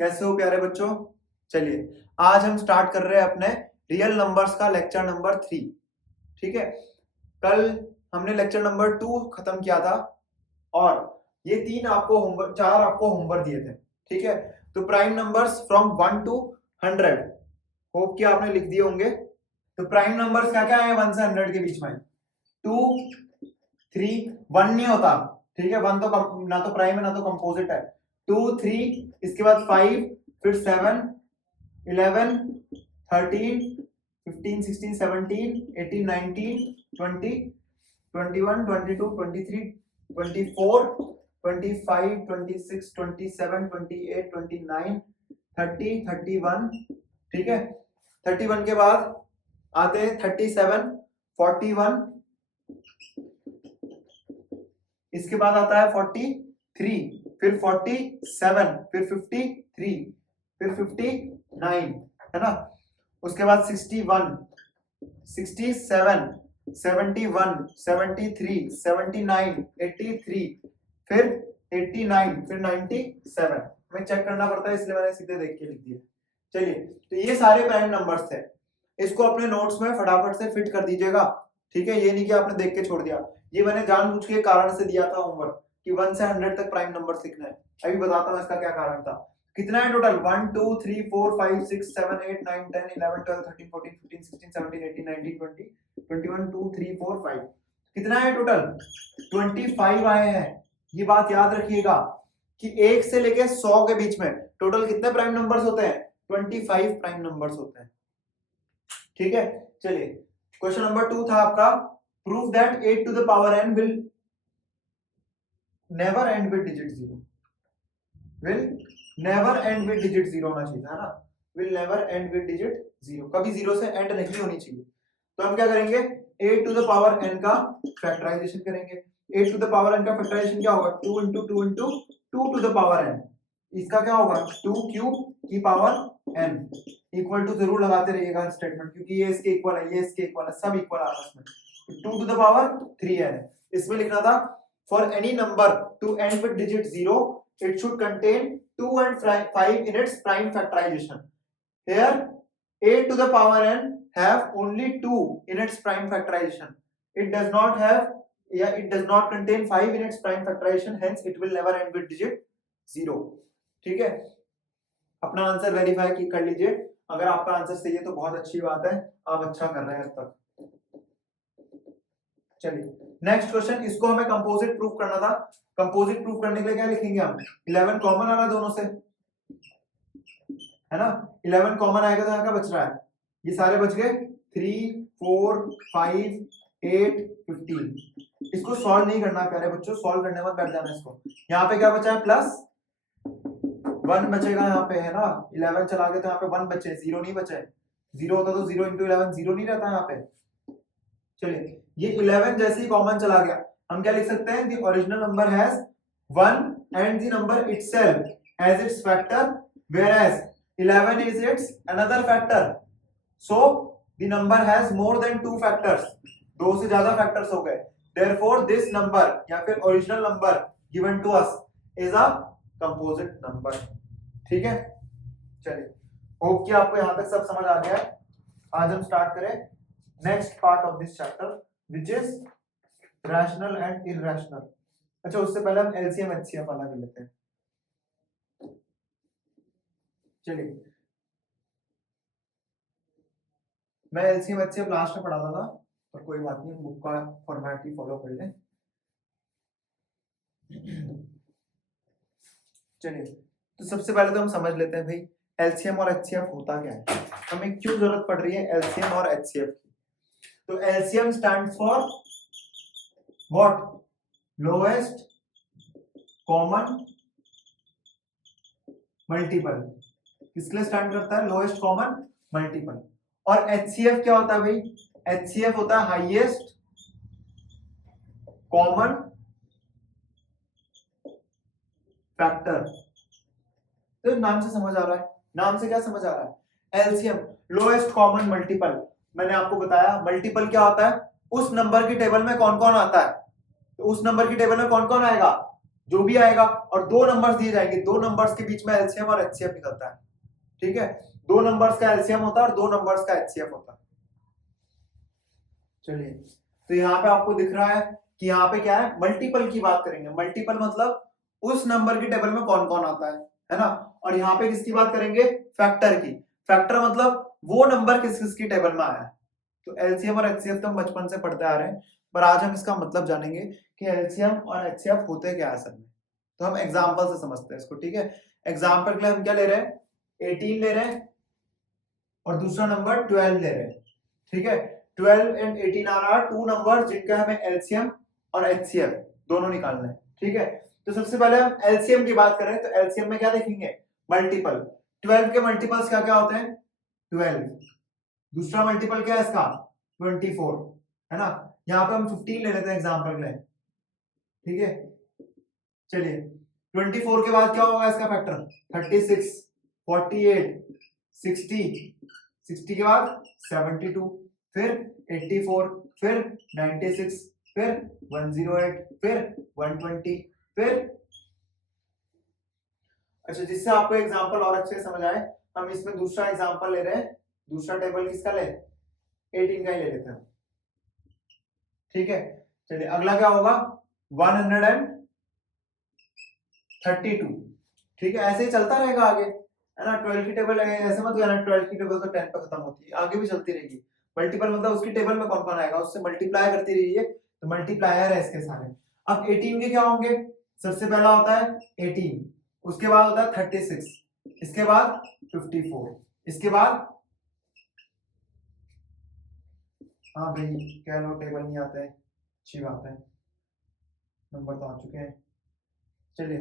कैसे हो प्यारे बच्चों? चलिए आज हम स्टार्ट कर रहे हैं अपने रियल नंबर्स का लेक्चर नंबर 3। ठीक है, कल हमने लेक्चर नंबर 2 खत्म किया था और ये 3 आपको होमवर्क 4 आपको होमवर्क दिए थे। ठीक है, तो prime numbers from 1 to 100 hope कि आपने लिख दिए होंगे। तो प्राइम नंबर्स क्या क्या है 1 से 100 के बीच में? 2, 3, 1 नहीं होता। ठीक है, 1 तो ना तो प्राइम है ना तो कंपोजिट है। 2, 3, इसके बाद 5, फिर 7, 11, 13, 15, 16, 17, 18, 19, 20, 21, 22, 23, 24, 25, 26, 27, 28, 29, 30, 31। ठीक है, 31 के बाद आते हैं 37, 41, इसके बाद आता है 43, फिर 47, फिर 53, फिर 59, है ना। उसके बाद 61, 67, 71, 73, 79, 83, फिर 89, फिर 97। हमें चेक करना पड़ता है इसलिए मैंने सीधे देख के लिख दिया। चलिए, तो ये सारे प्राइम नंबर्स थे। इसको अपने नोट्स में फटाफट से फिट कर दीजिएगा। ठीक है, ये नहीं कि आपने देख के छोड़ दिया। ये मैंने जानबूझ के कारण से दिया था होमवर्क कि 1 से 100 तक प्राइम नंबर सीखना है। अभी बताता हूँ इसका क्या कारण था। कितना है टोटल? 1 2 3 4 5 6 7 8 9 10 11 12 13 14 15 16 17 18 19 20 21 2 3 4 5। कितना है टोटल? 25 आए हैं। ये बात याद रखिएगा कि 1 से लेके 100 के बीच में टोटल कितने प्राइम नंबर्स होते हैं? 25 प्राइम नंबर्स होते हैं। ठीक है, चलिए क्वेश्चन नंबर 2 था आपका, prove that 8 to the power n will never end with digit 0। will never end with digit 0 होना चाहिए, है ना। will never end with digit 0, कभी 0 से एंड नहीं होनी चाहिए। तो हम क्या करेंगे? 8 to the power n का फैक्टराइजेशन करेंगे। 8 to the power n का फैक्टराइजेशन क्या होगा? 2 into 2 into 2 to the power n। इसका क्या होगा? 2 क्यूब की पावर n इक्वल टू जरूर लगाते रहिएगा स्टेटमेंट, क्योंकि ये इसके इक्वल है, ये इसके इक्वल है, सब इक्वल आपस में। 2 to the power 3n है। इसमें लिखना था for any number to end with digit 0 it should contain 2 and 5 in its prime factorization। Here 8 to the power n have only 2 in its prime factorization। It does not contain 5 in its prime factorization, hence it will never end with digit 0। ठीक है, अपना answer verify कर लीजिए। अगर आपका answer सही है तो बहुत अच्छी बात है, आप अच्छा कर रहे हैं अब तक। चलिए नेक्स्ट क्वेश्चन, इसको हमें कंपोजिट प्रूफ करना था। कंपोजिट प्रूफ करने के लिए क्या लिखेंगे हम? 11 कॉमन आ रहा है दोनों से, है ना। 11 कॉमन आएगा तो यहाँ क्या बच रहा है? ये सारे बच गए 3 4 5 8 15। इसको सॉल्व नहीं करना प्यारे बच्चों, सॉल्व करने मत बैठ जाना इसको। यहाँ पे क्या बचा है? प्लस 1 बचेगा यहाँ पे, है ना। 11 चला गया तो यहाँ पे 1 बचे, 0 नहीं बचे। 0 होता तो 0 into 11 0 नहीं रहता यहाँ पे। चलिए, ये 11 जैसे ही कॉमन चला गया, हम क्या लिख सकते हैं? The original number has 1 and the number itself as its factor, whereas 11 is its another factor, so the number has more than 2 factors। 2 से ज्यादा फैक्टर्स हो गए, therefore this number या फिर original number given to us is a composite number। ठीक है, चलिए hope कि आपको यहां तक सब समझ आ गया है। आज हम स्टार्ट करें next part of this chapter which is rational and irrational. अच्छा, उससे पहले हम एलसीएम एचसीएफ वाला कर लेते हैं। चलिए, मैं एलसीएम एचसीएफ लास्ट में पढ़ाता था, पर कोई बात नहीं, बुक का फॉर्मेट ही फॉलो कर लें। चलिए, तो सबसे पहले तो हम समझ लेते हैं भाई एलसीएम और एचसीएफ होता क्या है, हमें क्यों जरूरत पड़ रही है एलसीएम और एचसीएफ की। तो LCM stands for what? Lowest common multiple. किसके लिए स्टैंड करता है? Lowest common multiple. और एचसीएफ क्या होता है भाई? एचसीएफ होता है हाईएस्ट कॉमन फैक्टर। तो नाम से समझ आ रहा है, नाम से क्या समझ आ रहा है? LCM lowest common multiple. मैंने आपको बताया मल्टीपल क्या होता है, उस नंबर की टेबल में कौन कौन आता है। तो उस नंबर की टेबल में कौन कौन आएगा? जो भी आएगा, और दो नंबर्स दिए जाएंगे, दो नंबर्स के बीच में एलसीएम और एचसीएफ निकलता है, ठीक है, दो नंबर्स का एलसीएम होता है और दो नंबर्स का एचसीएफ होता है। चलिए, तो यहाँ पे आपको दिख रहा है कि यहाँ पे क्या है, मल्टीपल की बात करेंगे। मल्टीपल मतलब उस नंबर की टेबल में कौन कौन आता है ना। और यहाँ पे किसकी बात करेंगे, फैक्टर की। फैक्टर मतलब वो नंबर किस किस की टेबल में आया है। तो एलसीएम और एचसीएफ तो हम बचपन से पढ़ते आ रहे हैं, पर आज हम इसका मतलब जानेंगे कि एलसीएम और एचसीएफ होते क्या है असल में। तो हम एग्जाम्पल से समझते हैं इसको, ठीक है। एग्जाम्पल के लिए हम क्या ले रहे हैं, 18 ले रहे हैं और दूसरा नंबर 12 ले रहे हैं, ठीक है। 12 एंड 18 आर टू नंबर जिनका हमें एलसीएम और एचसीएफ दोनों निकालना है, ठीक है। तो सबसे पहले हम एलसीएम की बात करें तो एलसीएम में क्या देखेंगे, मल्टीपल। 12 के मल्टीपल्स क्या क्या होते हैं, 12, दूसरा मल्टीपल क्या है इसका, 24, है ना। यहाँ पे हम 15 ले लेते हैं एग्जाम्पल के लिए, ठीक है। चलिए, 24 के बाद क्या होगा इसका फैक्टर, 36, 48, 60, 60 के बाद 72, फिर 84, फिर 96, फिर 108, फिर 120, फिर अच्छा, जिससे आपको एग्जांपल और अच्छे से समझ आए, हम इसमें दूसरा एग्जांपल ले रहे हैं। दूसरा टेबल किसका ले, 18 का ही ले लेते हैं, ठीक है। चलिए, अगला क्या होगा, 132, ठीक है। ऐसे ही चलता रहेगा आगे, है ना। 12 की टेबल है, ऐसे मत कहना 12 की टेबल तो 10 पे खत्म होती है, आगे भी चलती रहेगी। मल्टीपल मतलब उसकी टेबल में कौन कौन आएगा, उससे मल्टीप्लाई करती रहिए, तो मल्टीप्लायर है इसके सारे। अब 18 के क्या होंगे, सबसे पहला होता है 18, उसके बाद होता है 36, इसके बाद 54, इसके बाद, हाँ भाई कह लो टेबल नहीं आते हैं, अच्छी बात है, नंबर तो आ चुके हैं। चलिए,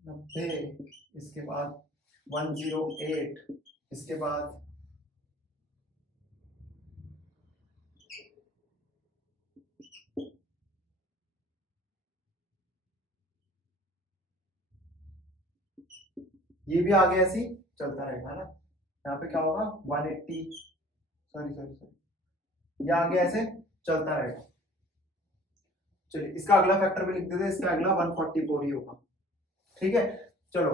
90, इसके बाद 108, इसके बाद ये भी आगे ऐसी चलता रहेगा, है ना। यहाँ पे क्या होगा, 180, सॉरी सॉरी सॉरी, ये आगे ऐसे चलता रहेगा। चलिए, इसका अगला फैक्टर भी लिख देते हैं, इसका अगला 144 ही होगा, ठीक है। चलो,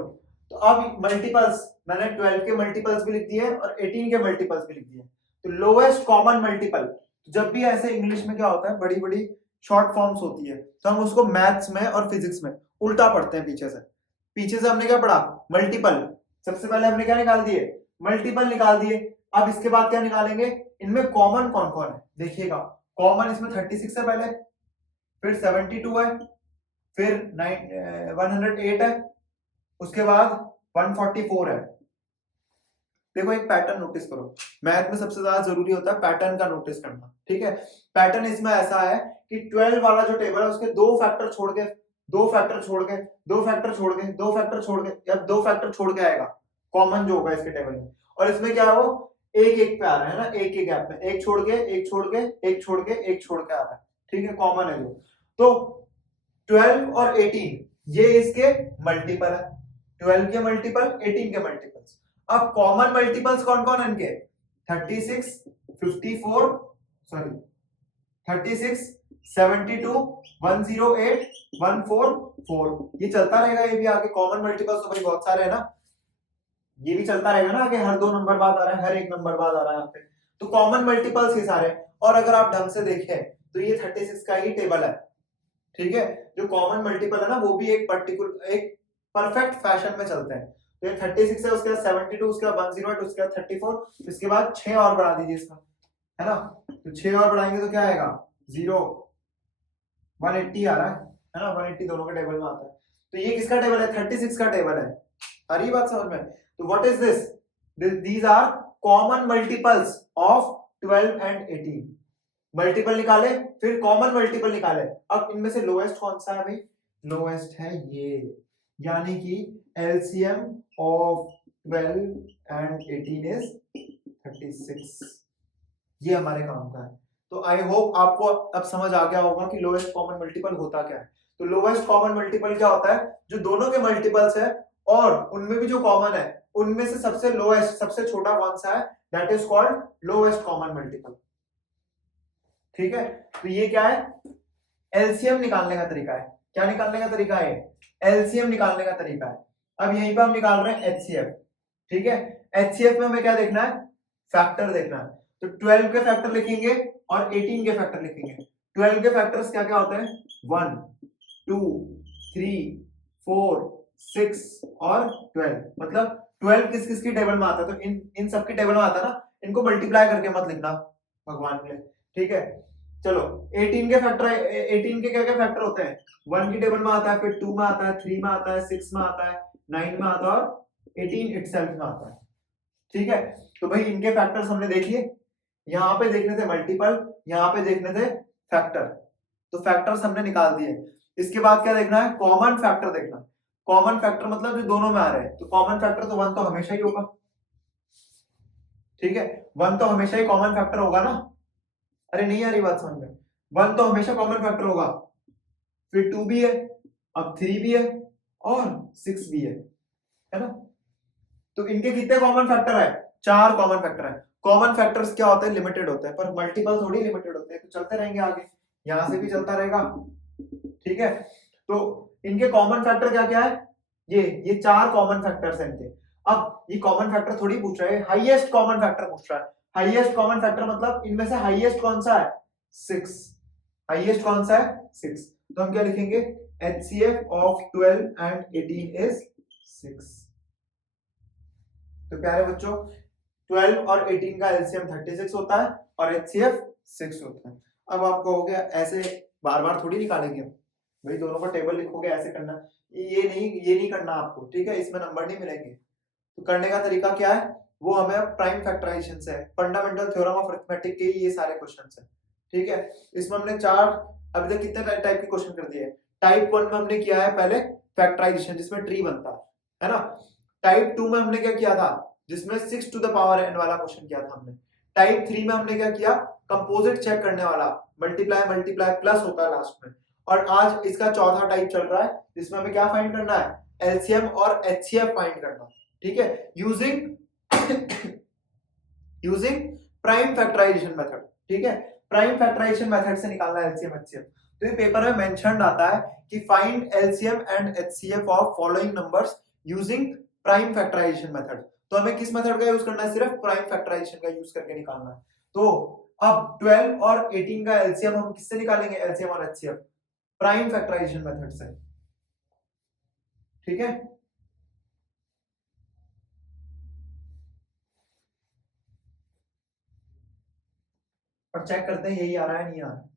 तो अब मल्टीपल्स, मैंने 12 के मल्टीपल्स भी लिख दिए और 18 के मल्टीपल्स भी लिख दिए। तो लोएस्ट कॉमन मल्टीपल, जब भी ऐसे इंग्लिश में क्या होता है, बड़ी बड़ी शॉर्ट फॉर्म्स होती है, तो हम उसको मैथ्स में और फिजिक्स में उल्टा पढ़ते हैं। पीछे से हमने क्या पढ़ा, मल्टीपल, सबसे पहले हमने क्या निकाल दिए, मल्टीपल निकाल दिए। अब इसके बाद क्या निकालेंगे, इनमें कॉमन कौन कौन है, देखिएगा। कॉमन इसमें 36 है पहले, फिर 72 है, फिर 108 है, उसके बाद 144 है। देखो, एक पैटर्न नोटिस करो, मैथ में सबसे ज्यादा जरूरी होता है पैटर्न का नोटिस करना, ठीक है। पैटर्न इसमें ऐसा है कि 12 वाला जो टेबल है उसके दो फैक्टर छोड़ के, दो फैक्टर छोड़ के, दो फैक्टर छोड़ के, दो फैक्टर छोड़ के, या दो फैक्टर छोड़ के आएगा कॉमन जो होगा इसके टेबल में। और इसमें क्या है, वो एक एक पे आ रहा है ना, एक एक गैप में, एक छोड़ के, एक छोड़ के, एक छोड़ के, एक छोड़ के आ रहा है, ठीक है, कॉमन है जो। तो 12 और 18 ये इसके मल्टीपल है, 12 के मल्टीपल, 18 के मल्टीपल्स। अब कॉमन मल्टीपल्स कौन कौन है इनके, 36, 54, सॉरी 36, 72, 108, 144, ये चलता रहेगा। ये भी आगे कॉमन मल्टीपल्स तो भाई बहुत सारे हैं ना, ये भी चलता रहेगा ना आगे, हर दो नंबर बाद आ रहा है, हर एक नंबर बाद आ रहा है यहाँ पे। तो कॉमन मल्टीपल्स ये सारे। और अगर आप ढंग से देखें तो ये 36 का ही टेबल है, ठीक है। जो कॉमन मल्टीपल है ना, वो भी एक पर्टिकुलर, एक परफेक्ट फैशन में चलते हैं। तो ये 36 है, उसके बाद 72, उसके बाद 108, उसके बाद 34, इसके बाद 6 और बढ़ा दीजिए इसका, है ना। तो 6 और बढ़ाएंगे तो क्या आएगा, 0, 180 आ रहा है ना, 180 दोनों के टेबल में आता है। तो ये किसका टेबल है, 36 का टेबल है। आ रही बात समझ में। तो what is this, these are common multiples of 12 and 18। Multiple निकाले, फिर कॉमन मल्टीपल निकाले। अब इनमें से लोएस्ट कौन सा है भाई, लोएस्ट है ये, यानी कि एलसीएम ऑफ 12 एंड 18 इज 36। ये हमारे काम का है। तो आई होप आपको अब समझ आ गया होगा कि लोएस्ट कॉमन मल्टीपल होता क्या है। तो लोएस्ट कॉमन मल्टीपल क्या होता है, जो दोनों के मल्टीपल्स है और उनमें भी जो कॉमन है उनमें से सबसे लोएस्ट, सबसे छोटा कौन सा है, that is called lowest common multiple, ठीक है। तो ये क्या है, एलसीएम निकालने का तरीका है। क्या निकालने का तरीका है, एलसीएम निकालने का तरीका है। अब यहीं पे हम निकाल रहे हैं एचसीएफ, ठीक है। एचसीएफ में हमें क्या देखना है, फैक्टर देखना है। तो 12 के फैक्टर लिखेंगे और 18 के फैक्टर लिखेंगे। 12 के फैक्टर्स क्या क्या होते हैं, 1 2 3 4 6 और 12। मतलब 12 किस किस की टेबल में आता है, तो इन सब की टेबल में आता है ना, इनको मल्टीप्लाई करके मत लिखना भगवान के लिए, ठीक है। चलो 18 के फैक्टर, 18 के क्या क्या फैक्टर होते हैं, 1 की टेबल में आता है, फिर 2 में आता है, 3 में आता है, 6 में आता है, 9 में आता है और 18 इटसेल्फ में आता है, ठीक है। तो भाई इनके फैक्टर्स हमने देख लिए, यहाँ पे देखने थे मल्टीपल, यहाँ पे देखने थे फैक्टर, तो फैक्टर्स हमने निकाल दिए। इसके बाद क्या देखना है, कॉमन फैक्टर देखना। कॉमन फैक्टर मतलब जो दोनों में आ रहे हैं, तो कॉमन फैक्टर तो 1 तो हमेशा ही होगा, ठीक है। 1 तो हमेशा ही कॉमन फैक्टर होगा ना, अरे नहीं आ रही बात समझ में, 1 तो हमेशा कॉमन फैक्टर होगा, फिर 2 भी है, अब 3 भी है और 6 भी है ना। तो इनके कितने कॉमन फैक्टर है, 4 कॉमन फैक्टर है। कॉमन फैक्टर्स क्या होते हैं, लिमिटेड होते हैं, पर मल्टीपल थोड़ी लिमिटेड होते हैं, तो चलते रहेंगे आगे, यहां से भी चलता रहेगा, ठीक है। तो इनके कॉमन फैक्टर क्या क्या है, ये 4 कॉमन फैक्टर्स हैं इनके। अब ये कॉमन फैक्टर थोड़ी पूछ रहा है, हाईएस्ट कॉमन फैक्टर पूछ रहा है। हाईएस्ट कॉमन फैक्टर मतलब इनमें से हाईएस्ट कौन सा है, 6। हाईएस्ट कौन सा है, 6। तो हम क्या लिखेंगे, HCF ऑफ 12 एंड 18 इज 6। तो प्यारे बच्चों 12 और 18 का एलसीएम 36 होता है और HCF 6 होता है। अब आप कहोगे ऐसे बार बार थोड़ी निकालेंगे भाई, दोनों का टेबल लिखोगे ऐसे करना, ये नहीं करना आपको, ठीक है, इसमें नंबर नहीं मिलेंगे। तो करने का तरीका क्या है, वो हमें प्राइम फैक्टराइजेशन से है, फंडामेंटल थ्योरम ऑफ अरिथमेटिक के ये सारे क्वेश्चंस हैं, ठीक है। इसमें हमने 4 अभी तक कितने टाइप के क्वेश्चन कर दिए। टाइप 1 में हमने किया है पहले फैक्टराइजेशन जिसमें ट्री बनता है ना। टाइप 2 में हमने क्या किया था, जिसमें 6 टू द पावर n वाला क्वेश्चन किया था हमने। टाइप 3 में हमने क्या किया, कंपोजिट चेक करने वाला, मल्टीप्लाई मल्टीप्लाई प्लस होता है लास्ट में। और आज इसका चौथा टाइप चल रहा है जिसमें हमें क्या फाइंड करना है, एलसीएम और एचसीएफ फाइंड करना, ठीक है, यूजिंग प्राइम फैक्टराइजेशन मेथड, ठीक है। प्राइम फैक्टराइजेशन मेथड से निकालना है एलसीएम एचसीएफ। तो ये पेपर में मेंशन्ड आता है कि find LCM and HCF of following numbers using prime factorisation method. तो हमें किस मेथड का यूज करना है, सिर्फ प्राइम फैक्टराइजेशन का यूज करके निकालना है। तो अब 12 और 18 का एलसीएम हम किससे निकालेंगे, एलसीएम और एचसीएफ प्राइम फैक्टराइजेशन मेथड से, ठीक है। और चेक करते हैं यही आ रहा है नहीं आ रहा है।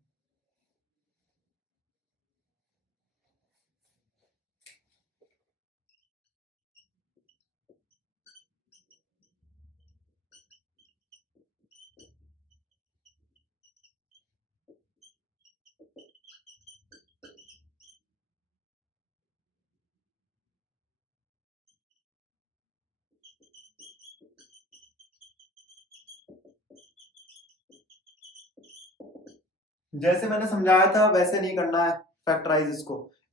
जैसे मैंने समझाया था वैसे नहीं करना है फैक्टराइज,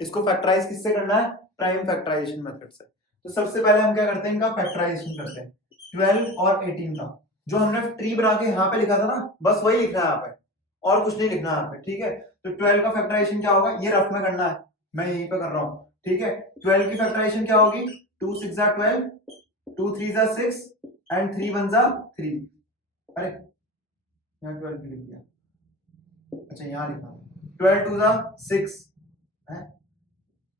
इसको फैक्टराइज किससे करना है, प्राइम फैक्टराइजेशन मेथड से। तो सबसे पहले हम क्या करते हैं, इनका फैक्टराइजेशन करते हैं 12 और 18 का। जो हमने ट्री बना के यहाँ पे लिखा था ना, बस वही लिखना है यहाँ पे, और कुछ नहीं लिखना है यहाँ पे, ठीक है। तो 12 का फैक्टराइजेशन क्या होगा, ये रफ में करना है, मैं यहीं पे कर रहा हूँ, ठीक है। 12 की फैक्टराइजेशन क्या होगी, 2 6 जा 12, 2 3 जा 6 एंड 3 1 जा 3। अरे यहाँ 12 भी लिख दिया, अच्छा यहाँ लिखा 12 2 जा 6 है,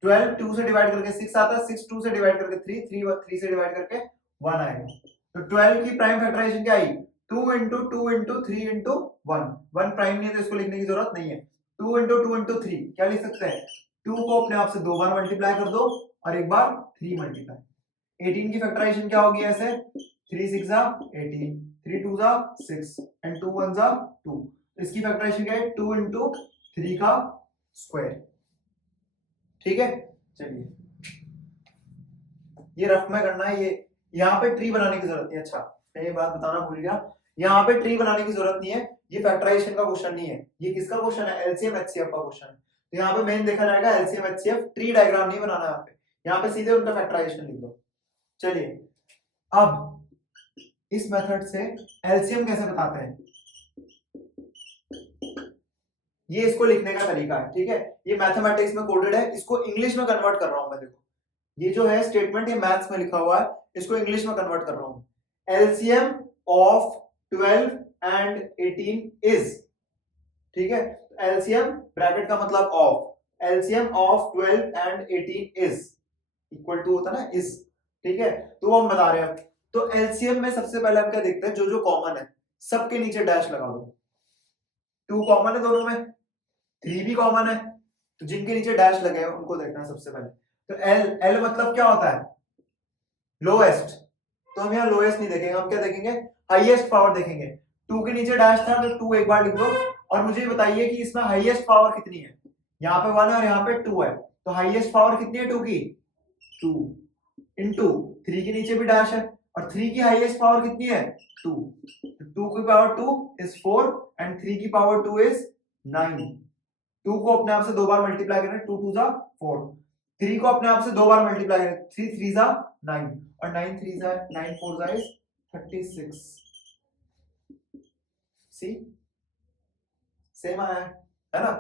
12 2 से डिवाइड करके 6 आता है, 6 2 से डिवाइड करके 3, 3 से डिवाइड करके 1 आएगा। तो 12 की प्राइम फैक्टराइजेशन क्या आई, 2 into 2 into 3 into 1। 1 प्राइम नहीं है तो इसको लिखने की जरूरत नहीं है। 2 into 2 into 3 क्या लिख सकते हैं, 2 को अपने आप से 2 बार मल्टीप्लाई कर दो और एक बार 3 मल्टीप्लाई। 18 की फैक्टराइजेशन क्या होगी ऐसे, 3 6 जा 18, 3 2 जा 6 एंड 2 1 जा 2। इसकी फैक्टराइजेशन क्या है, 2 into 3 का स्क्वायर, ठीक है। चलिए ये रफ में करना है, ये यहाँ पे ट्री बनाने की जरूरत नहीं है। अच्छा मैं ये बात बताना भूल गया, यहाँ पे ट्री बनाने की जरूरत नहीं है, ये फैक्टराइजेशन का क्वेश्चन नहीं है, ये किसका क्वेश्चन है, एलसीएम एचसीएफ का क्वेश्चन है। तो यहाँ पे मेन देखा जाएगा एलसीएम एचसीएफ, ट्री डायग्राम नहीं बनाना यहाँ पे, यहाँ पे सीधे उनका फैक्टराइजेशन लिख दो। चलिए अब इस मेथड से एलसीएम कैसे बताते हैं, ये इसको लिखने का तरीका है, ठीक है। ये मैथमेटिक्स में कोडेड है, इसको इंग्लिश में कन्वर्ट कर रहा हूं मैं। देखो ये जो है स्टेटमेंट, ये मैथ्स में लिखा हुआ है, इसको इंग्लिश में कन्वर्ट कर रहा हूं। एलसीएम ऑफ 12 एंड 18 इज, ठीक है। एलसीएम ब्रैकेट का मतलब of, LCM of 12 and 18 is equal to होता है ना इज, ठीक है। तो वो हम बता रहे हैं। तो एलसीएम में सबसे पहले हम क्या देखते हैं, जो जो कॉमन है सबके नीचे डैश लगा दो। 2 कॉमन है दोनों में, 3 भी कॉमन है, तो जिनके नीचे डैश लगे हैं उनको देखना है सबसे पहले। तो एल, एल मतलब क्या होता है, लोएस्ट। तो हम यहाँ लोएस्ट नहीं देखेंगे, हम क्या देखेंगे, हाईएस्ट पावर देखेंगे। 2 के नीचे डैश था तो 2 एक बार लिख दो, और मुझे बताइए कि इसमें हाईएस्ट पावर कितनी है। यहाँ पे 1 है और यहाँ पे 2 है, तो हाईएस्ट पावर कितनी है 2 की, 2 इंटू 3 के नीचे भी डैश है, और 3 की हाईएस्ट पावर कितनी है 2, तो 2 की पावर 2 इज 4 एंड 3 की पावर 2 इज 9। 2 को अपने आप से 2 बार मल्टीप्लाई करें, 2 2 जा 4, 3 को अपने आप से 2 बार मल्टीप्लाई करें, 3 3 जा 9, और 9 3 जा 9 4 जा इज 36। सी सेम आया है ना।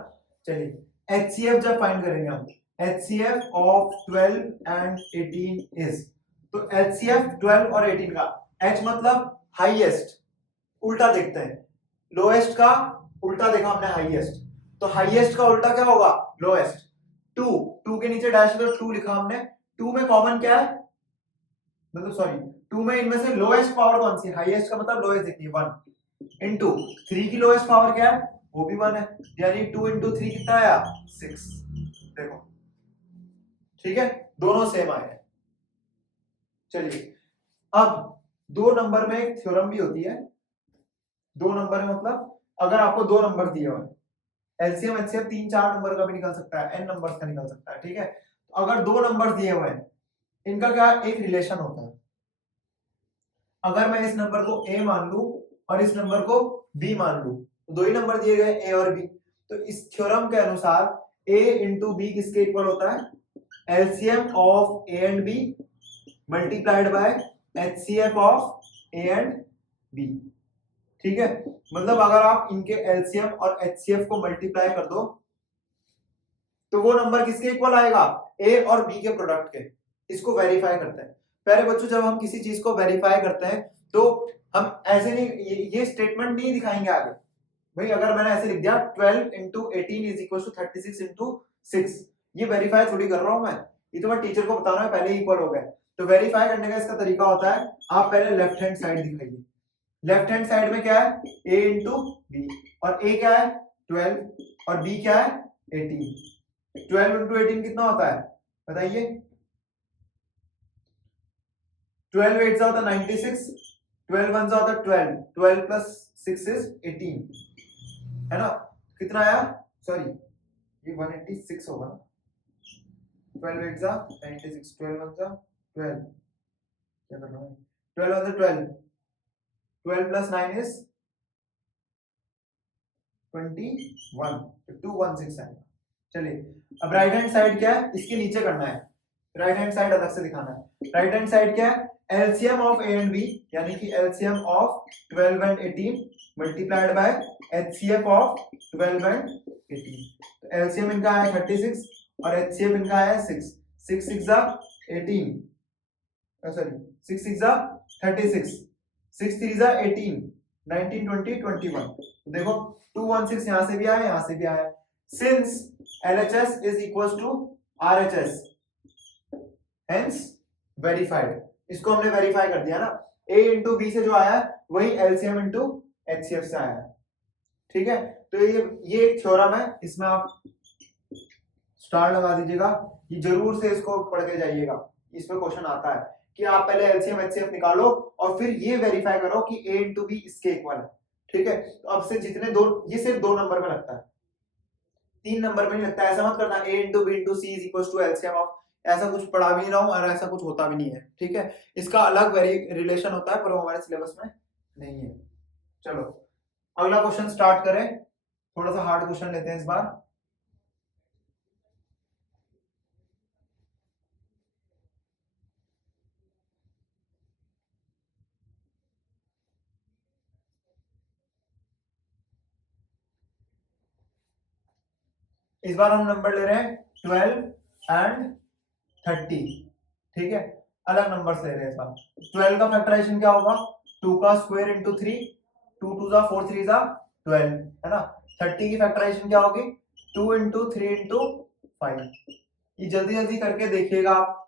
चलिए HCF जब फाइंड करेंगे हम, HCF ऑफ 12 एंड 18 इज, तो HCF 12 और 18 का, H मतलब हाईएस्ट, उल्टा देखते हैं, लोएस्ट का उल्टा देखा हमने हाईएस्ट, तो हाईएस्ट का उल्टा क्या होगा, लोएस्ट। 2 के नीचे डैश है तो 2 लिखा हमने। 2 में कॉमन क्या है, मतलब सॉरी 2 में इनमें से लोएस्ट पावर कौन सी है, हाईएस्ट का मतलब लोएस्ट दिखनी है 1 इंटू 3 की लोएस्ट पावर क्या है, वो भी 1 है, यानी 2 इंटू 3 कितना आया 6। देखो ठीक है, दोनों सेम आए हैं। चलिए अब 2 नंबर में एक थ्योरम भी होती है। 2 नंबर में मतलब अगर आपको 2 नंबर दिए हुए, एलसीएम एचसीएफ 3-4 नंबर का भी निकल सकता है, एन नंबर्स का निकल सकता है, ठीक है। तो अगर 2 नंबर दिए हुए हैं, इनका क्या एक रिलेशन होता है। अगर मैं इस नंबर को ए मान लू और इस नंबर को बी मान लू, तो 2 ही नंबर दिए गए ए और बी, तो इस थ्योरम के अनुसार ए इंटू बी किसके इक्वल होता है, LCM of A and B multiplied by HCF of A and B, ठीक है। मतलब अगर आप इनके एलसीएम और एचसीएफ को मल्टीप्लाई कर दो तो वो नंबर किसके इक्वल आएगा, ए और बी के प्रोडक्ट के। इसको वेरीफाई करते हैं। पहले बच्चों जब हम किसी चीज को वेरीफाई करते हैं तो हम ऐसे नहीं, ये स्टेटमेंट नहीं दिखाएंगे आगे। भाई अगर मैंने ऐसे लिख दिया 12 into 18 is equal to 36 into 6, ये वेरीफाई थोड़ी कर रहा हूं मैं, ये तो मैं टीचर को बता रहा हूं पहले इक्वल हो गए। तो वेरीफाई करने का इसका तरीका होता है, आप पहले लेफ्ट हैंड साइड दिखाइए। लेफ्ट हैंड साइड में क्या है, a इंटू बी, और a क्या है 12 और b क्या है 18। 12 इंटू 18 कितना होता है बताइए, 12 8 होता है 96, 12 1 होता है 12, 12 प्लस 6 इज 18, है ना। कितना आया, सॉरी ये 186 होगा ना, 12 8 96, 12 1 12, क्या कर रहा हूँ, 12 1 12, 12 प्लस 9 इज 21, तो 216 आएगा। चलिए अब राइट हैंड साइड क्या है, इसके नीचे करना है, राइट हैंड साइड अलग से दिखाना है। राइट हैंड साइड क्या है, LCM of A and B, यानी कि LCM of 12 and 18 multiplied by HCF of 12 and 18। तो एलसीएम इनका है 36 और एचसीएफ इनका है 6, 6 6 जा 18, सॉरी 6 6 जा 36, 6 3 जा 18, 19 20 21। तो देखो 216 यहां से भी आया, यहां से भी आया। Since LHS is equals to RHS, hence verified, इसको हमने वेरीफाई कर दिया ना। A इंटू बी से जो आया वही LCM इंटू HCF से आया, ठीक है। तो ये एक थ्योरम है, इसमें आप स्टार लगा दीजिएगा, ये जरूर से इसको पढ़ के जाइएगा, इसमें क्वेश्चन आता है कि आप पहले LCM HCF निकालो और फिर ये वेरीफाई करो कि A इंटू बी इसके इक्वल है, ठीक है। तो अब से जितने दो, ये सिर्फ 2 नंबर में लगता है, 3 नंबर में नहीं लगता। ऐसा मत करना a into B into C is equal to LCM of, ऐसा कुछ पढ़ा भी नहीं रहा हूं और ऐसा कुछ होता भी नहीं है, ठीक है। इसका अलग रिलेशन होता है पर वो हमारे सिलेबस में नहीं है। चलो अगला क्वेश्चन स्टार्ट करें, थोड़ा सा हार्ड क्वेश्चन लेते हैं इस बार। इस बार हम नंबर ले रहे हैं 12 एंड 30, ठीक है, अलग नंबर ले रहे हैं इस बार। 12 का फैक्टराइजेशन क्या होगा, 2 का स्क्वायर इंटू 3, 2 2 जा 4 3 जा 12, है ना। 30 की फैक्टराइजेशन क्या होगी, 2 इंटू 3 इंटू 5। ये जल्दी जल्दी करके देखिएगा आप,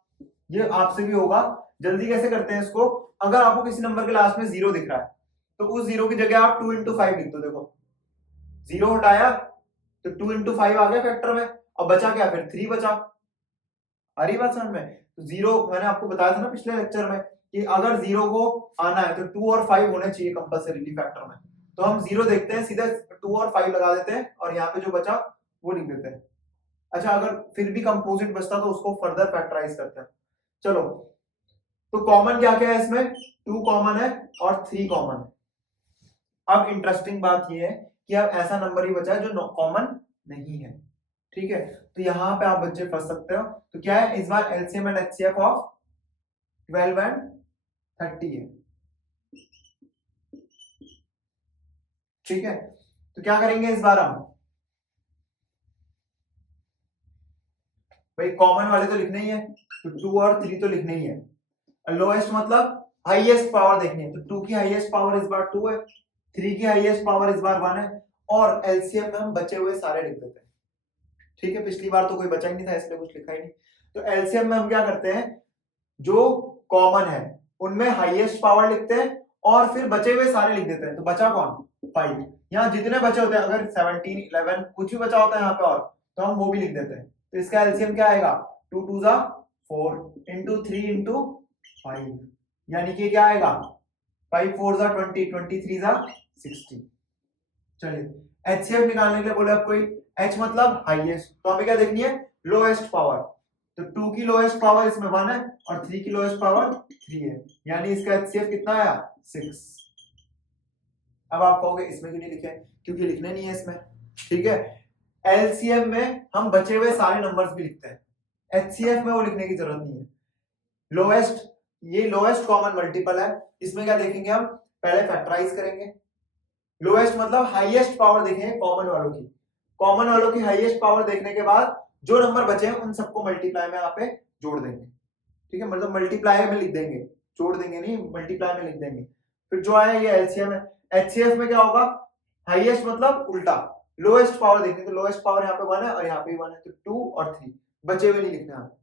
ये आपसे भी होगा। जल्दी कैसे करते हैं इसको, अगर आपको किसी नंबर के लास्ट में 0 दिख रहा है तो उस 0 की जगह आप 2 इंटू 5 लिख दो। देखो 0 हटाया तो 2 इंटू 5 आ गया फैक्टर में, अब बचा क्या, फिर 3 बचा। आ रही बात समझ में। तो 0 मैंने आपको बताया था ना पिछले लेक्चर में कि अगर 0 को आना है तो 2 और 5 होने चाहिए कंपल्सरीली फैक्टर में। तो हम 0 देखते हैं, सीधे 2 और 5 लगा देते हैं और यहाँ पे जो बचा वो लिख देते हैं। अच्छा, अगर फिर भी कंपोजिट बचता तो उसको फर्दर फैक्टराइज करते हैं। चलो, तो कॉमन क्या क्या है इसमें, 2 कॉमन है और 3 कॉमन है। अब इंटरेस्टिंग बात ये है कि अब ऐसा नंबर ही बचा है जो कॉमन नहीं है, ठीक है। तो यहां पे आप बच्चे फंस सकते हो। तो क्या है इस बार LCM and HCF of 12 and 30 है, ठीक है। तो क्या करेंगे इस बार हम, भाई कॉमन वाले तो लिखने ही है, तो 2 और 3 तो लिखने ही है। लोएस्ट मतलब हाईएस्ट पावर देखनी है, तो 2 की हाईएस्ट पावर इस बार 2 है, 3 की हाईएस्ट पावर इस बार 1 है, और एलसीएम में हम बचे हुए सारे लिख देते हैं, ठीक है। पिछली बार तो कोई बचा ही नहीं था इसलिए कुछ लिखा ही नहीं। तो एलसीएम में हम क्या करते हैं, जो कॉमन है उनमें हाईएस्ट पावर लिखते हैं और फिर बचे हुए सारे लिख देते हैं। तो बचा कौन, 5। यहाँ जितने बचे होते हैं, अगर 17 11 कुछ भी बचा होता है यहाँ पे और, तो हम वो भी लिख देते हैं। तो इसका एलसीएम क्या आएगा, 2 2 जा 4 इंटू 3 इंटू 5, यानी कि क्या आएगा, 5 4 जा 20, 23 जा 60। चलिए एचसीएफ निकालने के लिए बोले आप कोई, एच मतलब हाईएस्ट, तो हमें क्या देखनी है, लोएस्ट पावर। तो 2 की लोएस्ट पावर इसमें 1 है और 3 की लोएस्ट पावर 3 है, यानी इसका एचसीएफ कितना आया, 6। अब आप कहोगे इसमें क्यों नहीं लिखे, क्योंकि लिखने नहीं है इसमें, ठीक है। एलसीएम में हम बचे हुए सारे नंबर्स भी लिखते हैं, एचसीएफ में वो लिखने की जरूरत नहीं है। लोएस्ट, ये लोएस्ट कॉमन मल्टीपल है, इसमें क्या देखेंगे हम, पहले फैक्टराइज करेंगे। लोएस्ट मतलब हाईएस्ट पावर देखेंगे कॉमन वालों की, कॉमन वालों की हाईएस्ट पावर देखने के बाद जो नंबर बचे हैं उन सबको मल्टीप्लाई में यहाँ पे जोड़ देंगे, ठीक है। मतलब मल्टीप्लाई में लिख देंगे, जोड़ देंगे नहीं, मल्टीप्लाई में लिख देंगे। फिर जो आया ये एलसीएम है। एचसीएफ में क्या होगा, हाईएस्ट मतलब उल्टा, लोएस्ट पावर देखेंगे, तो लोएस्ट पावर यहाँ पे 1 है और यहाँ पे 1 है, तो 2 और 3 बचे हुए नहीं लिखने यहाँ पे,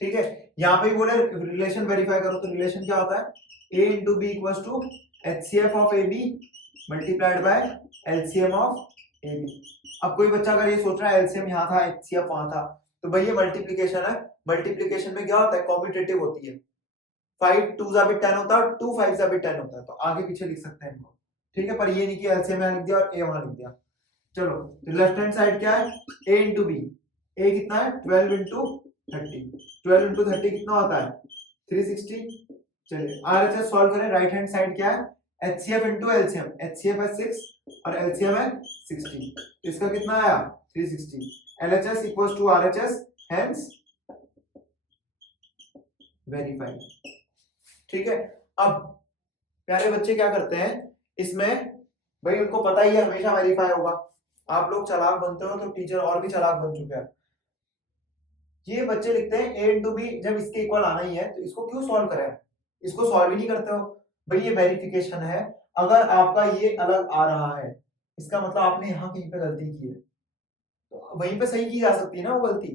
ठीक है। यहाँ पे बोले रिलेशन वेरीफाई करो, तो रिलेशन क्या होता है, a into B equal to HCF of A B multiplied by LCM of A B. अब कोई बच्चा अगर ये सोच रहा है एलसीएम यहाँ था एचसीएफ वहां था, तो भाई ये मल्टीप्लीकेशन है, मल्टीप्लीकेशन में क्या होता है, कॉम्पिटेटिव होती है। 5 2 जा भी 10 होता है, 2 5 जा भी 10 होता है, तो आगे पीछे लिख सकते हैं इनको, ठीक है। पर ये नहीं कि एलसीएम यहाँ लिख दिया और ए वहां लिख दिया। चलो, तो लेफ्ट हैंड साइड क्या है, a इंटू बी, ए कितना है 12 इंटू 30, 12 इंटू 30 कितना होता है 360। चलिए आरएचएस सॉल्व करें, राइट हैंड साइड क्या है, एचसीएफ इंटू एलसीएम, एचसीएफ है 6 और एलसीएम है 60, इसका कितना आया 360। LHS equals to RHS, hence verify, ठीक है। अब प्यारे बच्चे क्या करते हैं इसमें, भाई उनको पता ही है हमेशा वेरीफाई होगा, आप लोग चालाक बनते हो तो टीचर और भी चालाक बन चुके हैं। ये बच्चे लिखते हैं a इंटू बी, जब इसके इक्वल आना ही है तो इसको क्यों सॉल्व करें, इसको सॉल्व ही नहीं करते हो। भाई ये वेरिफिकेशन है, अगर आपका ये अलग आ रहा है इसका मतलब आपने यहाँ कहीं पे गलती की है, तो वहीं पे सही की जा सकती है ना वो गलती।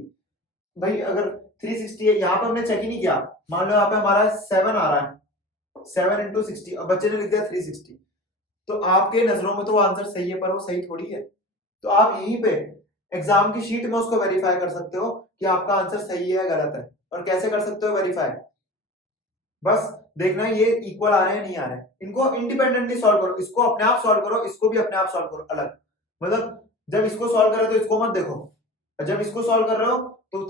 भाई अगर 360 है, यहाँ पे हमने चेक ही नहीं किया, मान लो यहाँ पे हमारा 7 आ रहा है, 7 इंटू 60 और बच्चे ने लिख दिया 360, तो आपके नजरों में तो वो आंसर सही है पर वो सही थोड़ी है। तो आप यहीं पे एग्जाम की शीट में उसको वेरीफाई कर सकते हो कि आपका आंसर सही है या गलत है। और कैसे कर सकते हो वेरीफाई, बस देखना है ये इक्वल आ रहे हैं नहीं आ रहे हैं, इनको इंडिपेंडेंटली सॉल्व करो, इसको अपने आप सॉल्व करो, इसको भी अपने आप सॉल्व करो अलग। मतलब जब इसको सॉल्व करो तो इसको मत देखो, जब इसको सॉल्व कर रहे हो तो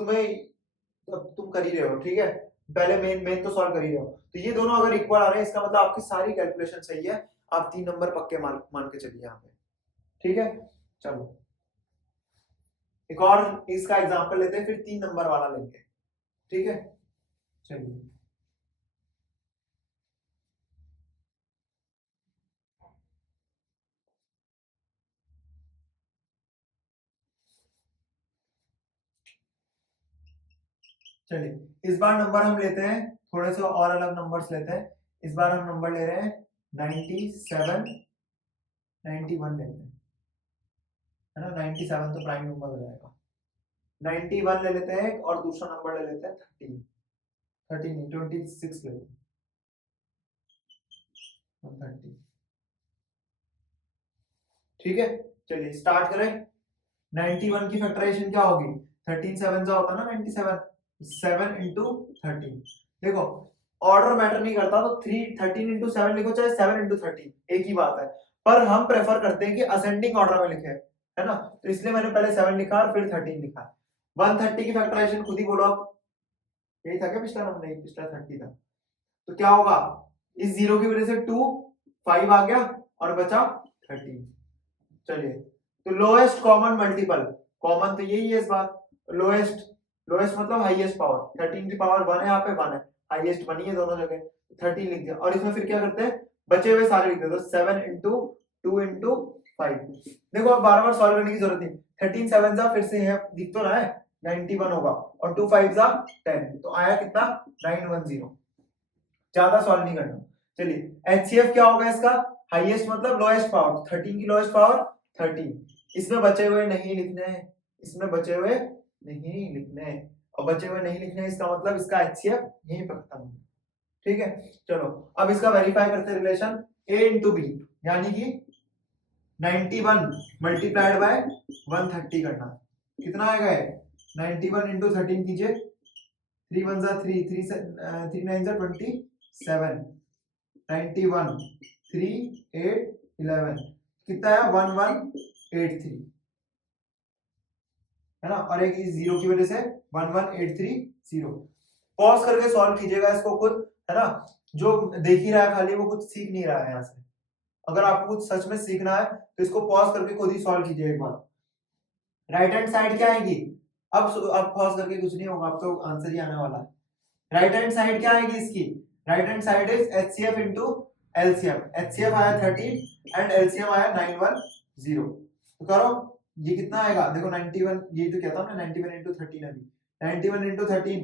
तुम कर ही रहे हो, ठीक है। पहले मेन मेन तो सॉल्व कर ही रहे हो, तो ये दोनों अगर इक्वल आ रहे हैं इसका मतलब आपकी सारी कैलकुलेशन सही है, आप 3 नंबर पक्के मान के चलिए यहाँ पे, ठीक है। चलो एक और इसका एग्जांपल लेते हैं, फिर 3 नंबर वाला लेंगे, ठीक है। चलिए चलिए इस बार नंबर हम लेते हैं थोड़े से और अलग नंबर्स लेते हैं। इस बार हम नंबर ले रहे हैं 97, 91 लेते हैं, है ना। 97 तो प्राइम नंबर हो जाएगा। 91 ले लेते हैं और दूसरा नंबर ले लेते हैं 13, 13 नहीं 26 ले लेते हैं, 130। ठीक है, चलिए स्टार्ट करें। 91 की फैक्टराइजेशन क्या होगी? 13 7 का होता है ना 97, 7 into 13। देखो ऑर्डर मैटर नहीं करता, तो 13 into 7 लिखो चाहे 7 into 13, एक ही बात है। पर हम प्रेफर करते हैं कि असेंडिंग ऑर्डर में लिखे, है ना, तो इसलिए मैंने पहले 7 लिखा और फिर 13 लिखा। 130 की फैक्टराइजेशन खुद ही बोलो आप, यही था क्या पिछला नंबर? नहीं, पिछला 30 था। तो क्या होगा, इस जीरो की वजह से 2 5 आ गया और बचा 13। चलिए तो लोएस्ट कॉमन मल्टीपल, कॉमन तो यही है इस बार, लोएस्ट, लोएस्ट मतलब हाईएस्ट पावर, 13 की पावर 1 है, यहाँ पे 1 है, हाईएस्ट 1 ही है दोनों जगह, 13 लिख दिया। और इसमें फिर क्या करते हैं, बचे हुए सारे लिखते हैं, तो 7 into 2 into 5। देखो अब बार बार सॉल्व करने की जरूरत नहीं, 13 7 जा फिर से है, दिख तो रहा है 91 होगा, और 2 5 जा 10, तो आया कितना 910। ज्यादा सॉल्व नहीं करना। चलिए HCF क्या होगा इसका, हाईएस्ट मतलब लोएस्ट पावर, 13 की लोएस्ट पावर 13, इसमें बचे हुए नहीं लिखने हैं, इसमें बचे हुए नहीं लिखने, और बचे हुए नहीं लिखने इसका मतलब इसका HCF यहीं पर खत्म। ठीक है, चलो अब इसका वेरीफाई करते हैं रिलेशन A into B, यानी कि 91 मल्टीप्लाइड बाय 130 करना, कितना आएगा ये 91 into 13 कीजिए, 3 1 जा 3, 3 9 जा 27, 91 3 8 11, कितना है 1183, है ना, और एक जीरो की वजह से 11830। पॉज करके सॉल्व कीजिएगा इसको खुद, है ना, जो देख ही रहा है खाली वो कुछ सीख नहीं रहा है यहाँ से। अगर आपको कुछ सच में सीखना है तो इसको पॉज करके खुद ही सॉल्व कीजिए एक बार। राइट हैंड साइड क्या आएगी, अब पॉज करके कुछ नहीं होगा, अब तो आंसर ही आने वाला है। राइट हैंड साइड क्या आएगी इसकी, right hand side is HCF into LCM। HCF आया 13 एंड LCM आया 910, तो करो ये कितना आएगा, देखो 91, ये तो क्या था ना 91 into 13, अभी 91 into 13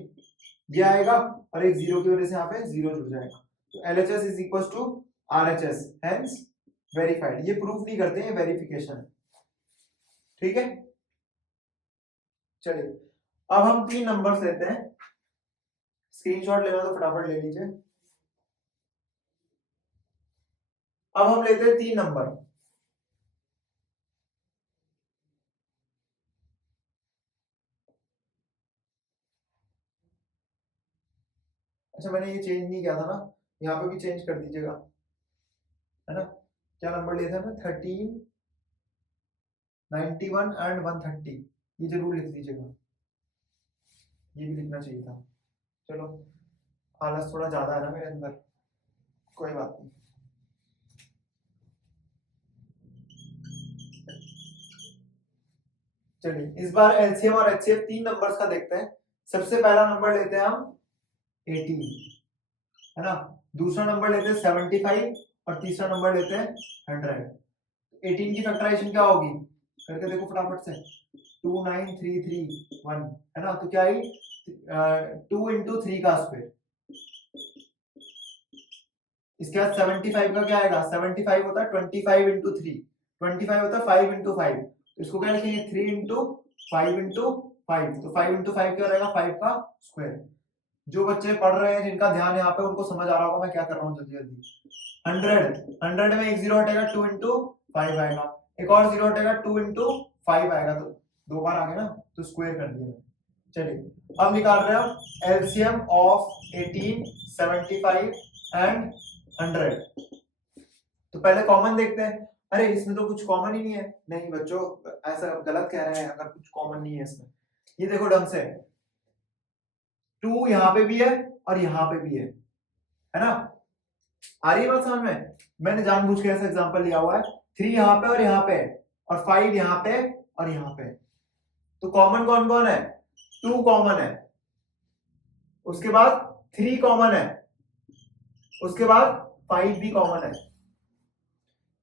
ये आएगा, और एक जीरो की वजह से यहाँ पे जीरो जुड़ जाएगा, तो LHS is equals to RHS, hence verified। ये प्रूफ नहीं करते हैं, वेरिफिकेशन है। ठीक है, चलिए अब हम 3 नंबर्स लेते हैं, स्क्रीनशॉट लेना तो फटाफट ले लीजिए। अब हम लेते हैं 3 नंबर, अच्छा मैंने ये चेंज नहीं किया था ना, यहाँ पे भी चेंज कर दीजिएगा, है ना। क्या नंबर लिया था मैं, 13 91 एंड 130, ये जरूर लिख दीजिएगा, ये भी लिखना चाहिए था। चलो आलस थोड़ा ज्यादा है ना मेरे अंदर, कोई बात नहीं। चलिए इस बार LCM और HCF 3 नंबर्स का देखते हैं। सबसे पहला नंबर लेते हैं हम 18, है ना, दूसरा नंबर लेते हैं 75 और तीसरा नंबर लेते हैं 100। 18 की फैक्टराइजेशन क्या होगी, करके देखो फटाफट से, 29331, है ना, तो क्या आई 2 into 3 का स्क्वायर। इसके बाद 75 का क्या आएगा, 75 होता है 25 into 3, 25 होता है 5 into 5, तो इसको क्या लिखेंगे 3 into 5 into 5, तो 5 into 5 क्या रहेगा 5 का स्क्वायर। जो बच्चे पढ़ रहे हैं जिनका ध्यान यहाँ पे उनको समझ आ रहा होगा मैं क्या कर रहा हूँ जल्दी जल्दी। 100 में एक जीरो हटेगा, 2 into 5 आएगा, एक और जीरो हटेगा 2 into 5 आएगा, तो 2 बार आ गया ना, तो स्क्वायर कर दिया। चलिए अब निकाल रहे हैं हम LCM ऑफ 18, 75 एंड 100। तो पहले कॉमन देखते हैं, अरे इसमें तो कुछ कॉमन ही नहीं है, नहीं बच्चों ऐसा गलत कह रहे हैं, अगर कुछ कॉमन नहीं है इसमें, ये देखो ढंग से, 2 यहाँ पे भी है और यहाँ पे भी है ना, आ रही है बात समझ में। मैंने जानबूझ के ऐसा एग्जांपल लिया हुआ है, 3 यहाँ पे और यहाँ पे, और 5 यहाँ पे और यहाँ पे, तो कॉमन कौन कौन है, 2 कॉमन है, उसके बाद 3 कॉमन है, उसके बाद 5 भी कॉमन है,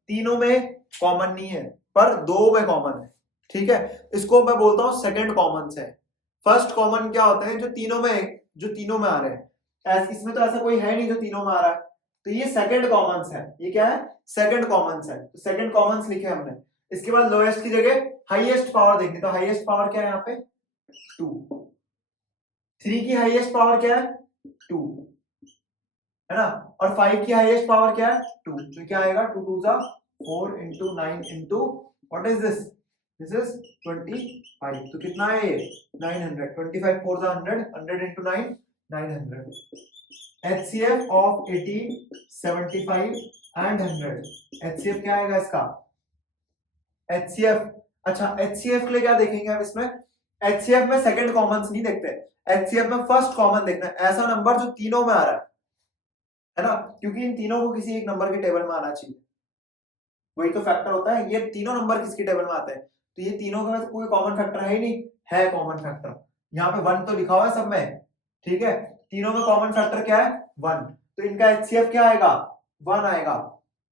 तीनों में कॉमन नहीं है पर 2 में कॉमन है। ठीक है, इसको मैं बोलता हूं सेकंड कॉमन से। फर्स्ट कॉमन क्या होते हैं, जो तीनों में जो तीनों में आ रहे हैं, इसमें तो ऐसा कोई है नहीं जो तीनों में आ रहा है, तो ये सेकंड कॉमन्स है। ये क्या है? सेकंड कॉमन्स है। तो सेकंड कॉमन्स लिखे हमने। इसके बाद लोएस्ट की जगह हाईएस्ट पावर देखनी, तो हाईएस्ट पावर क्या है यहाँ पे? 2। 3 की हाईएस्ट पावर क्या है? 2, है ना? और 5 की हाईएस्ट पावर क्या है? 2। तो क्या आएगा? 2 2 जा 4 into 9 into what is this? This is 25। तो कितना है ये? 900। 25 4 जा 100, 100 into 9 900। HCF of 18, 75 and 100। HCF क्या आएगा इसका? HCF, अच्छा HCF के लिए क्या देखेंगे हम इसमें? HCF में सेकंड कॉमन्स नहीं देखते, HCF में फर्स्ट कॉमन देखना है, ऐसा नंबर जो तीनों में आ रहा है ना? क्योंकि इन तीनों को किसी एक नंबर के टेबल में आना चाहिए, वही तो फैक्टर होता है। ये तीनों नंबर किसके टेबल में आते हैं? तो ये तीनों का कोई कॉमन फैक्टर है ही नहीं, है कॉमन फैक्टर। यहाँ पे 1 तो लिखा हुआ है सब में, ठीक है? तीनों में कॉमन फैक्टर क्या है? 1। तो इनका HCF क्या आएगा? 1 आएगा।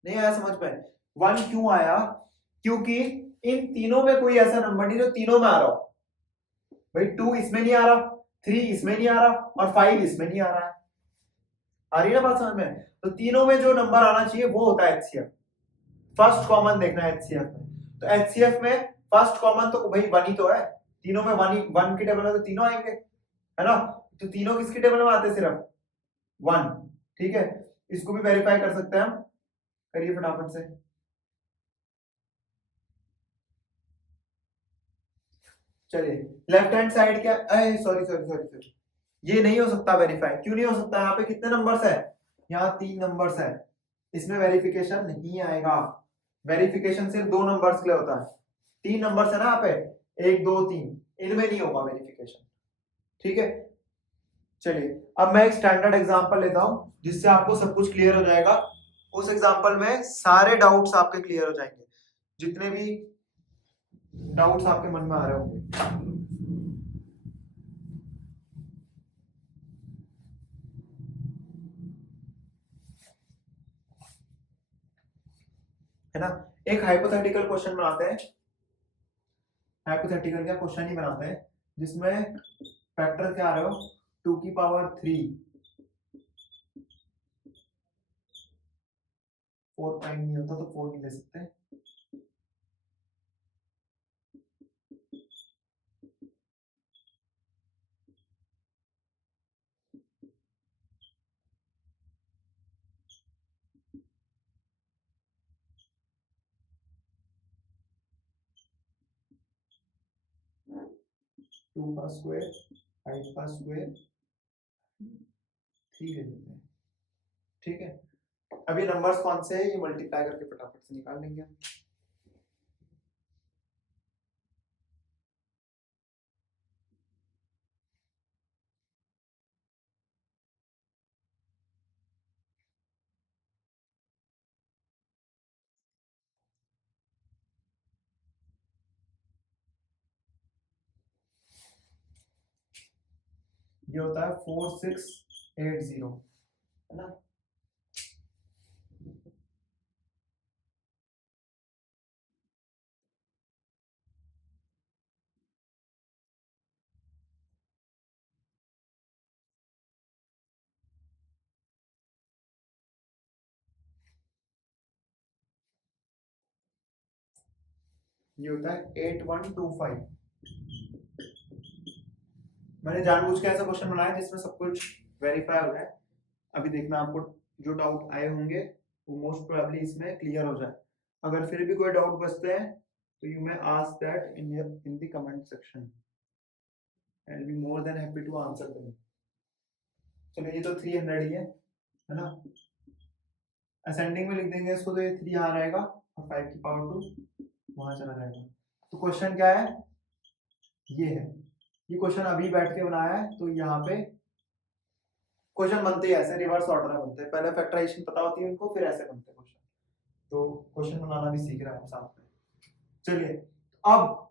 नहीं आया समझ में? 1 क्यों आया? क्योंकि इन तीनों में कोई ऐसा नंबर नहीं जो तीनों में आ रहा हो। भाई 2 इसमें नहीं आ रहा, 3 इसमें नहीं आ रहा और 5 इसमें नहीं आ रहा है। आ रही है ना बात समझ में? तो तीनों में जो नंबर आना चाहिए वो होता है HCF। फर्स्ट कॉमन देखना है HCF में। तो HCF में फर्स्ट कॉमन तो भाई 1 ही तो है, तीनों में 1 के टेबल में तो तीनों आएंगे, है ना? तो तीनों किसके टेबल में आते हैं? सिर्फ 1, ठीक है? इसको भी वेरीफाई कर सकते हैं हम, करिए फटाफट से। चलिए लेफ्ट हैंड साइड क्या? सॉरी, ये नहीं हो सकता वेरीफाई। क्यों नहीं हो सकता? यहाँ पे कितने नंबर्स है? यहाँ 3 नंबर्स है, इसमें वेरिफिकेशन नहीं आएगा। वेरिफिकेशन सिर्फ 2 नंबर्स के लिए होता है। 3 नंबर्स है ना यहाँ पे, 1 2 3, इनमें नहीं होगा वेरिफिकेशन, ठीक है? चलिए अब मैं एक स्टैंडर्ड एग्जांपल लेता हूं जिससे आपको सब कुछ क्लियर हो जाएगा। उस एग्जांपल में सारे डाउट्स आपके क्लियर हो जाएंगे, जितने भी डाउट्स आपके मन में आ रहे होंगे। है ना? एक हाइपोथेटिकल क्वेश्चन बनाते हैं, हाइपोथेटिकल क्या क्वेश्चन ही बनाते हैं जिसमें फैक्टर क्या आ रहे हो? 2 की पावर 3, 4 प्राइम नहीं होता तो 4 नहीं ले सकते। टू का स्क्वायर, 5 का स्क्वायर, 3 ले लेते हैं, ठीक है? अब ये नंबर्स कौन से हैं? ये मल्टीप्लाई करके फटाफट से निकाल लेंगे हम। ये होता है 4680, है ना? ये होता है 8125। मैंने जानबूझ के ऐसा क्वेश्चन बनाया जिसमें सब कुछ वेरीफाई हो जाए। अभी देखना आपको जो डाउट आए होंगे वो मोस्ट प्रोबेबली इसमें क्लियर हो जाए। अगर फिर भी कोई डाउट बचते हैं तो you may ask that in the comment section, I will be more than happy to answer them. चलो ये तो 300 ही है ना? असेंडिंग में लिख देंगे इसको, तो ये 3 यहाँ रहेगा और 5 की पावर 2 वहां चला जाएगा। तो क्वेश्चन क्या है? ये है, ये क्वेश्चन अभी बैठ के बनाया है। तो यहाँ पे क्वेश्चन बनते ही ऐसे रिवर्स ऑर्डर में बनते हैं, पहले फैक्टराइजेशन पता होती है उनको, फिर ऐसे बनते हैं क्वेश्चन। तो क्वेश्चन बनाना भी सीख रहे हैं हम साथ में। चलिए अब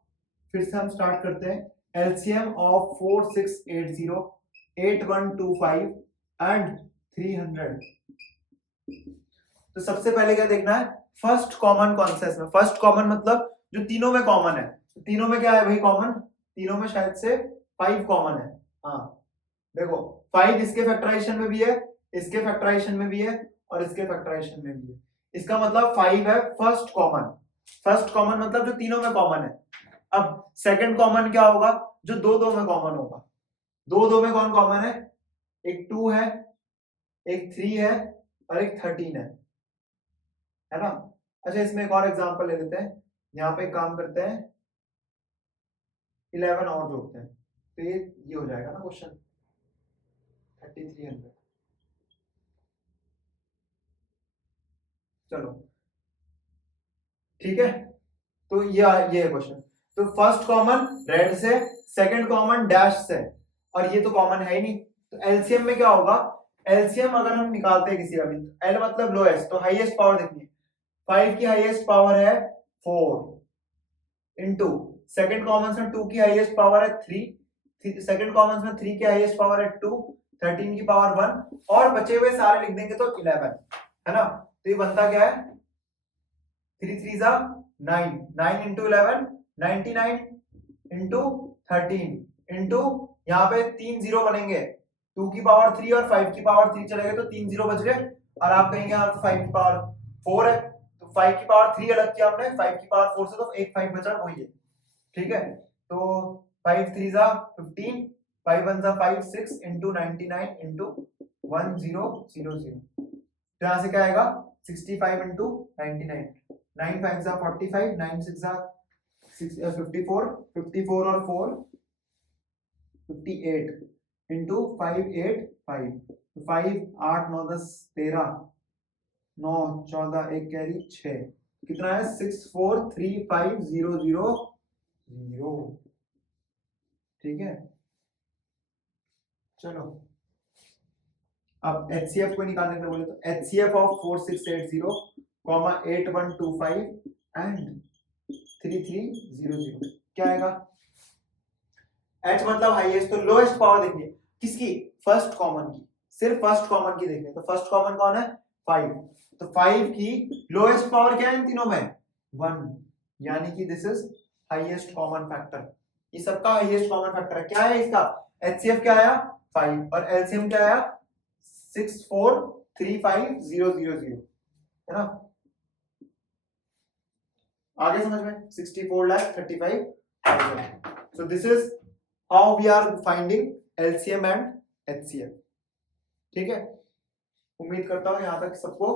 फिर से हम स्टार्ट करते हैं। LCM of 4680, 8125 and 300। तो सबसे पहले क्या देखना है? फर्स्ट कॉमन कौन सा है इसमें? फर्स्ट कॉमन मतलब जो तीनों में कॉमन है। तीनों में क्या है भाई कॉमन? तीनों में शायद से 5 कॉमन है। हाँ देखो 5 इसके फैक्टराइजेशन में भी है, इसके फैक्टराइजेशन में भी है और इसके फैक्टराइजेशन में भी है। इसका मतलब 5 है फर्स्ट कॉमन। फर्स्ट कॉमन मतलब जो तीनों में कॉमन है। अब सेकंड कॉमन क्या होगा? जो दो दो में कॉमन होगा। दो दो में कौन कॉमन है? एक 2 है, एक 3 है और एक 13 है ना? अच्छा इसमें एक और एग्जांपल ले लेते हैं। यहाँ पे काम करते हैं 11 और जोड़ते हैं तो ये हो जाएगा ना क्वेश्चन 3300। चलो ठीक है, तो ये है क्वेश्चन। तो फर्स्ट कॉमन रेड से, सेकंड कॉमन डैश से, और ये तो कॉमन है ही नहीं, तो एलसीएम में क्या होगा? एलसीएम अगर हम निकालते हैं किसी का भी, एल मतलब लोएस्ट, तो हाईएस्ट पावर देखनी है। 5 की हाईएस्ट पावर है 4 इंटू सेकेंड कॉमन में 2 की हाईएस्ट पावर है 3, सेकेंड कॉमन में 3 की हाईएस्ट पावर है 2, 13 की पावर 1 और बचे हुए सारे लिख देंगे तो 11 है ना? तो ये बनता क्या है? 3 3 जा 9, 9 इंटू 11 99 इंटू 13 इंटू यहाँ पे 3 जीरो बनेंगे, 2 की पावर 3 और 5 की पावर 3 चले गए तो 3 जीरो बच गए, और आप कहेंगे यहाँ तो 5 की पावर 4 है, तो 5 की पावर 3 अलग किया हमने, 5 की पावर 4 से तो एक 5 बचा, वही है। ठीक है, तो 5 3 जा 15, 5 1 जा 5 6 इंटू 99 इंटू 1000, तो यहाँ से क्या आएगा? 65 इंटू 99, 9 5 जा 45, 9 6 जा 54, 54 और 4 58 इंटू 5 8 5, 5 8 9 10 13 9 14 एक कैरी 6, कितना है? 6 4 3 5 0 0 0। ठीक है, चलो अब HCF को निकालने के बोले तो HCF ऑफ 4680, 8125 एंड 3300 क्या आएगा? H मतलब हाईएस्ट, तो लोएस्ट पावर देखिए किसकी? फर्स्ट कॉमन की, सिर्फ फर्स्ट कॉमन की देखें तो फर्स्ट कॉमन कौन है? 5, तो 5 की लोएस्ट पावर क्या है इन तीनों में? 1, यानी कि this is highest common factor. ये सबका हाईएस्ट कॉमन फैक्टर है। क्या है इसका? HCF क्या आया? 5 और LCM क्या आया? 6435000 है ना? आगे समझ में? 64,35,000। So this is how we are finding LCM and HCF। ठीक है, उम्मीद करता हूं यहां तक सबको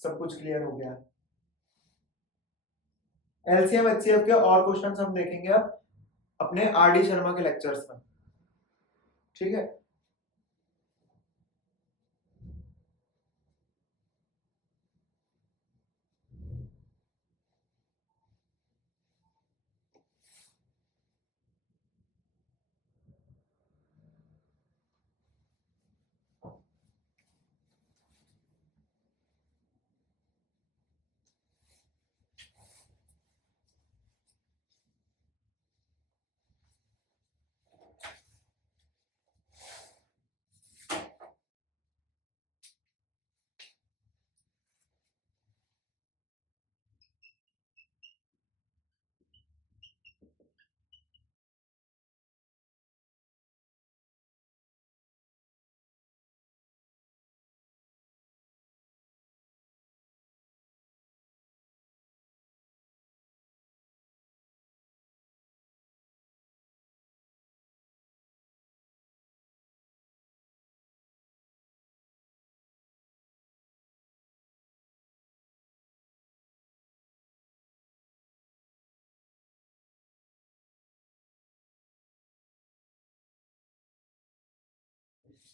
सब कुछ क्लियर हो गया है। LCM HCF के और क्वेश्चंस हम देखेंगे अब अपने RD शर्मा के लेक्चर्स में। ठीक है,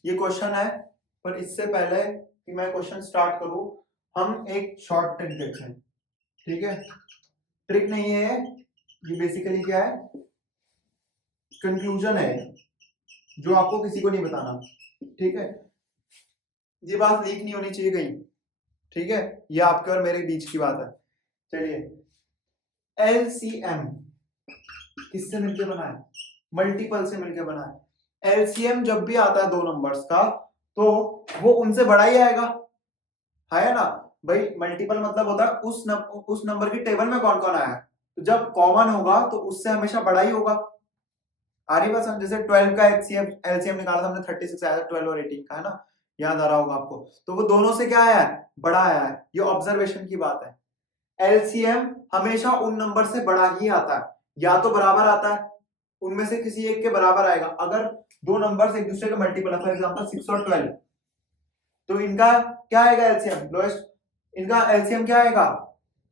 ये क्वेश्चन है, पर इससे पहले कि मैं क्वेश्चन स्टार्ट करूं हम एक शॉर्ट ट्रिक देखें। ठीक है, ट्रिक नहीं है ये, बेसिकली क्या है? कंक्लूजन है जो आपको किसी को नहीं बताना। ठीक है, ये बात लीक नहीं होनी चाहिए कहीं। ठीक है, ये आपके और मेरे बीच की बात है। चलिए, LCM किससे मिलके बना है? मल्टीपल से मिलके बना है। LCM जब भी आता है दो नंबर्स का तो वो उनसे बड़ा ही आएगा, है ना भाई? मल्टीपल मतलब होता है उस नंबर की टेबल में कौन कौन आया है, तो जब कॉमन होगा तो उससे हमेशा बड़ा ही होगा। आ रही बस, हम जैसे 12 का एलसीएम निकाला था हमने, 36 आया था 12 और 18 का, है ना, याद आ रहा होगा आपको। तो वो दोनों से क्या आया है, बड़ा आया है, ये ऑब्जर्वेशन की बात है। एलसीएम हमेशा उन नंबर से बड़ा ही आता है, या तो बराबर आता है, उनमें से किसी एक के बराबर आएगा। अगर दो नंबर एक दूसरे के मल्टीपल है, फॉर एग्जांपल 6 और 12, तो इनका क्या आएगा एलसीएम, लोएस्ट, इनका एलसीएम क्या आएगा,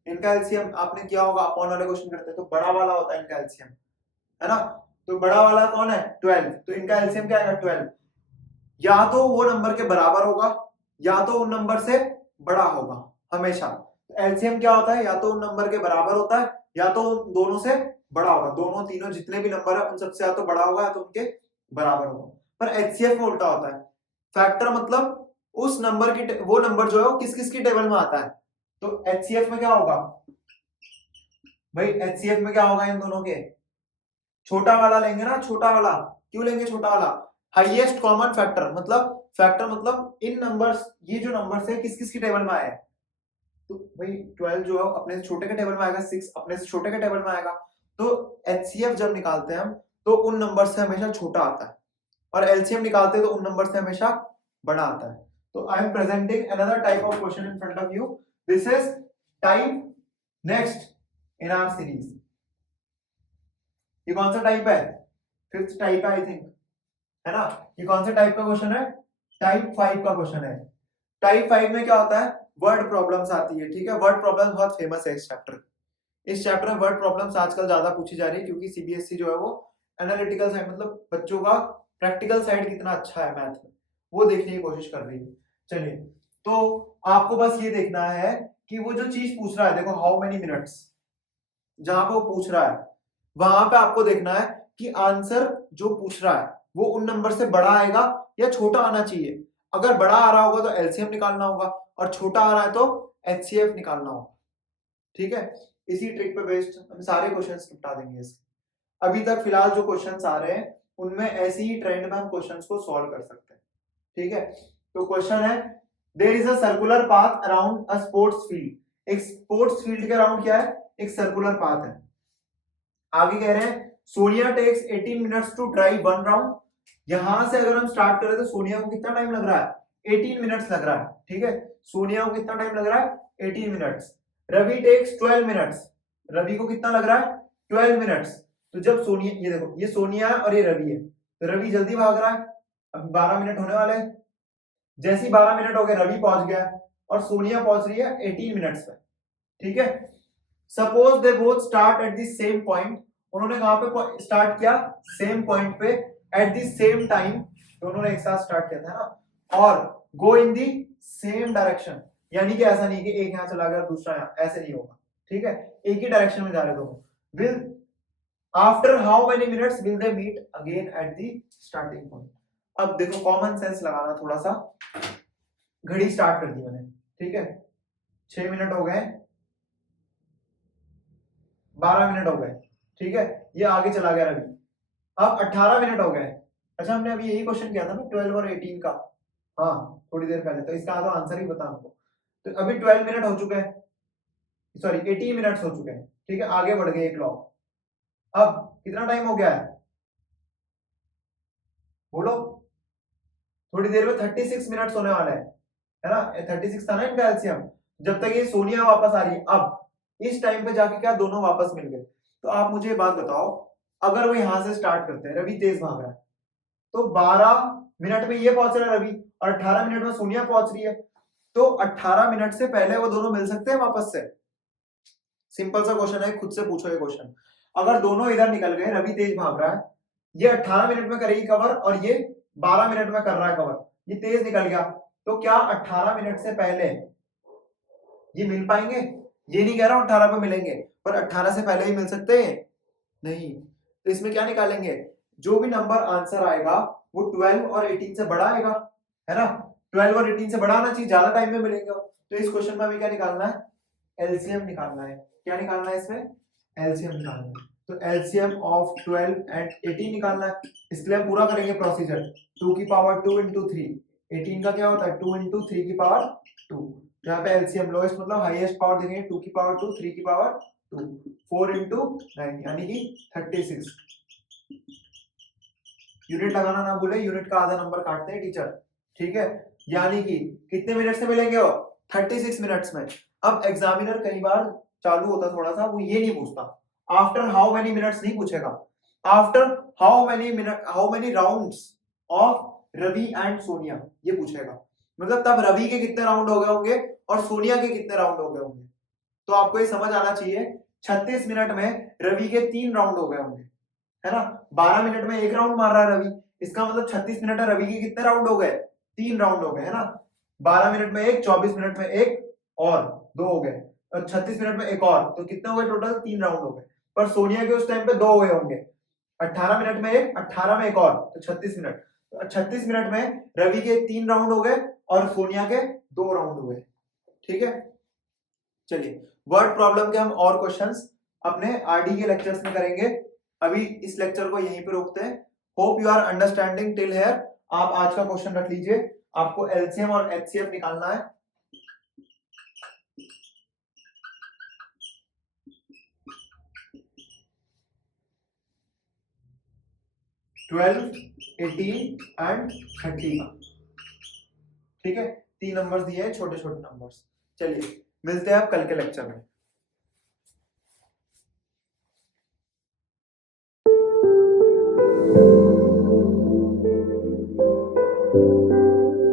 इनका एलसीएम आपने किया होगा, अपॉन वाले क्वेश्चन करते हैं तो बड़ा वाला होता है इनका एलसीएम, है ना। तो बड़ा वाला कौन है, 12, तो इनका एलसीएम क्या आएगा 12, या तो वो नंबर के बराबर होगा या तो उन नंबर से बड़ा होगा हमेशा। एलसीएम क्या होता है, या तो उन नंबर के बराबर होता है या तो दोनों से बड़ा होगा, दोनों तीनों जितने भी नंबर है उन सबसे या तो बड़ा होगा या तो उनके बराबर होगा। पर एचसीएफ में उल्टा होता है, फैक्टर मतलब उस नंबर की, वो नंबर जो है वो किस किस की टेबल में आता है। तो एचसीएफ में क्या होगा भाई, एचसीएफ में क्या होगा, इन दोनों के छोटा वाला लेंगे ना, छोटा वाला, क्यों लेंगे छोटा वाला, हाईएस्ट कॉमन फैक्टर, मतलब फैक्टर मतलब इन नंबर्स, ये जो नंबर्स है किस किस की टेबल में आए, तो भाई 12 जो है अपने से छोटे के टेबल में आएगा, 6 अपने से छोटे के टेबल में आएगा। तो एचसीएफ जब निकालते हैं हम तो उन नंबर से हमेशा छोटा आता है, और एलसीएम निकालते हैं तो उन नंबर से हमेशा बड़ा आता है। तो I am presenting another type of question in front of you, this is type next in our series. ये कौन सा टाइप है, फिफ्थ टाइप है आई थिंक, है ना। ये कौन सा टाइप का क्वेश्चन है, टाइप 5 का क्वेश्चन है। टाइप 5 में क्या होता है, वर्ड प्रॉब्लम्स आती है, ठीक है। वर्ड प्रॉब्लम्स बहुत फेमस है इस चैप्टर, इस चैप्टर में वर्ड प्रॉब्लम्स आजकल ज्यादा पूछी जा रही है, क्योंकि सीबीएसई जो है वो एनालिटिकल साइड, मतलब बच्चों का प्रैक्टिकल साइड कितना अच्छा है मैथ में, वो देखने की कोशिश कर रही है। चलिए, तो आपको बस ये देखना है कि वो जो चीज पूछ रहा है, देखो हाउ मेनी मिनट्स, जहां पे वो पूछ रहा है वहां पे आपको देखना है कि आंसर जो पूछ रहा है वो उन नंबर से बड़ा आएगा या छोटा आना चाहिए। अगर बड़ा आ रहा होगा तो एलसीएम निकालना होगा, और छोटा आ रहा है तो एचसीएफ निकालना होगा, ठीक है। इसी ट्रिक पे बेस्ड हम सारे क्वेश्चंस निपटा देंगे इसके। अभी तक फिलहाल जो क्वेश्चंस आ रहे हैं उनमें ऐसी ही ट्रेंड में हम क्वेश्चंस को सॉल्व कर सकते हैं, ठीक है। तो क्वेश्चन है, there is a circular path around a sports field. एक स्पोर्ट्स फील्ड के अराउंड क्या है, एक सर्कुलर पाथ है। आगे कह रहे हैं Sonia takes 18 minutes to drive 1 round. यहां से अगर हम स्टार्ट करें तो सोनिया को कितना टाइम लग रहा है, 18 मिनट्स लग रहा है, ठीक है। सोनिया को कितना टाइम लग रहा है, 18 minutes. Ravi takes 12 minutes, Ravi को कितना लग रहा है, 12 मिनट्स। तो जब सोनिया, ये देखो ये सोनिया है और ये रवि है, तो रवि जल्दी भाग रहा है, अब 12 मिनट होने वाले हैं। जैसे ही 12 मिनट हो गए रवि पहुंच गया और सोनिया पहुंच रही है 18 मिनट्स पे, ठीक है। Suppose they both start at the same point, उन्होंने कहां पे स्टार्ट किया, सेम पॉइंट पे, एट द सेम टाइम, दोनों ने एक साथ स्टार्ट किया था ना, और गो इन दी सेम डायरेक्शन, यानी कि ऐसा नहीं कि एक यहां चला गया दूसरा यहां, ऐसे नहीं होगा, ठीक है। एक ही डायरेक्शन में जा रहे दोनों। Will after how many minutes will they meet again at the starting point. अब देखो कॉमन सेंस लगाना थोड़ा सा, घड़ी स्टार्ट कर दी मैंने, ठीक है। 6 मिनट हो गए, 12 मिनट हो गए, ठीक है। ये आगे चला गया रवि, अब 18 मिनट हो गए। अच्छा, हमने अभी यही क्वेश्चन किया था ना 12 और 18 का, हाँ थोड़ी देर पहले, तो इसका तो आंसर ही बता हमको। तो अभी 12 मिनट हो चुके हैं, सॉरी 18 मिनट्स हो चुके हैं, ठीक है। आगे बढ़ गए एक क्लॉक। अब कितना टाइम हो गया है, बोलो। थोड़ी देर में 36 मिनट्स होने वाले हैं, है ना। 36 था ना इनका एलसीएम। जब तक ये सोनिया वापस आ रही है, अब इस टाइम पे जाके क्या दोनों वापस मिल गए। तो आप मुझे बात बताओ, अगर वो यहां से स्टार्ट करते हैं, रवि तेज भाग रहा है, तो 12 मिनट में ये पहुंच रहा है रवि, और 18 मिनट में सोनिया पहुंच रही है, तो 18 मिनट से पहले वो दोनों मिल सकते हैं वापस से। सिंपल सा क्वेश्चन है, खुद से पूछो ये क्वेश्चन। अगर दोनों इधर निकल गए, रवि तेज भाग रहा है, ये 18 मिनट में करेगी कवर और ये 12 मिनट में कर रहा है कवर, ये तेज निकल गया, तो क्या 18 मिनट से पहले ये मिल पाएंगे? ये नहीं कह रहा हूं 18 पे मिलेंगे, पर 18 से पहले ही मिल सकते हैं नहीं। तो इसमें क्या निकालेंगे, जो भी नंबर आंसर आएगा वो 12 और 18 से बड़ा आएगा, है ना। 12 और 18 से बड़ा आना चाहिए, ज्यादा टाइम में मिलेंगे। तो इस क्वेश्चन में हमें क्या निकालना है, एलसीएम निकालना है। क्या निकालना है इसमें, एलसीएम निकालना है। तो एलसीएम ऑफ 12 एंड 18 निकालना है। इसके लिए हम पूरा करेंगे प्रोसीजर, 2 की पावर 2 इंटू 3, 18 का क्या होता है 2 इंटू 3 की पावर 2। यहाँ पे एलसीएम लोएस्ट मतलब हाईएस्ट पावर देंगे, 2 की पावर 2, 3 की पावर 2, 4 इंटू 9 यानी कि 36। यूनिट लगाना ना भूले, यूनिट का आधा नंबर काटते हैं टीचर, ठीक है। यानी कि कितने मिनट से मिलेंगे वो, 36 मिनट्स में। अब एग्जामिनर कई बार चालू होता थोड़ा सा, वो ये नहीं पूछता आफ्टर हाउ मेनी मिनट्स, नहीं पूछेगा after how many rounds of Ravi and Sonia, ये पूछेगा। मतलब तब रवि के कितने राउंड हो गए होंगे और सोनिया के कितने राउंड हो गए होंगे। तो आपको ये समझ आना चाहिए 36 मिनट में रवि के 3 राउंड हो गए होंगे, है ना। 12 मिनट में 1 राउंड मार रहा है रवि, इसका मतलब 36 मिनट में रवि के कितने राउंड हो गए, 3 राउंड हो गए, है ना। 12 मिनट में 1, 24 मिनट में 1 और 2 हो गए, और 36 मिनट में 1 और, तो कितने हो गए टोटल, 3 राउंड हो गए। पर सोनिया के उस टाइम पे 2 हो गए होंगे, 18 मिनट में 1, 18 में 1 और, तो 36 मिनट। 36 मिनट में रवि के 3 राउंड हो गए और सोनिया के 2 राउंड हो गए, ठीक है। चलिए वर्ड प्रॉब्लम के हम और क्वेश्चंस अपने आरडी के लेक्चर्स में करेंगे, अभी इस लेक्चर को यहीं पे रोकते हैं। Hope you are understanding till here. आप आज का क्वेश्चन रख लीजिए, आपको एलसीएम और एचसीएफ निकालना है। ट्वेल्व, 18 एंड 30 का, ठीक है। 3 नंबर्स दिए हैं, छोटे छोटे नंबर्स। चलिए मिलते हैं आप कल के लेक्चर में।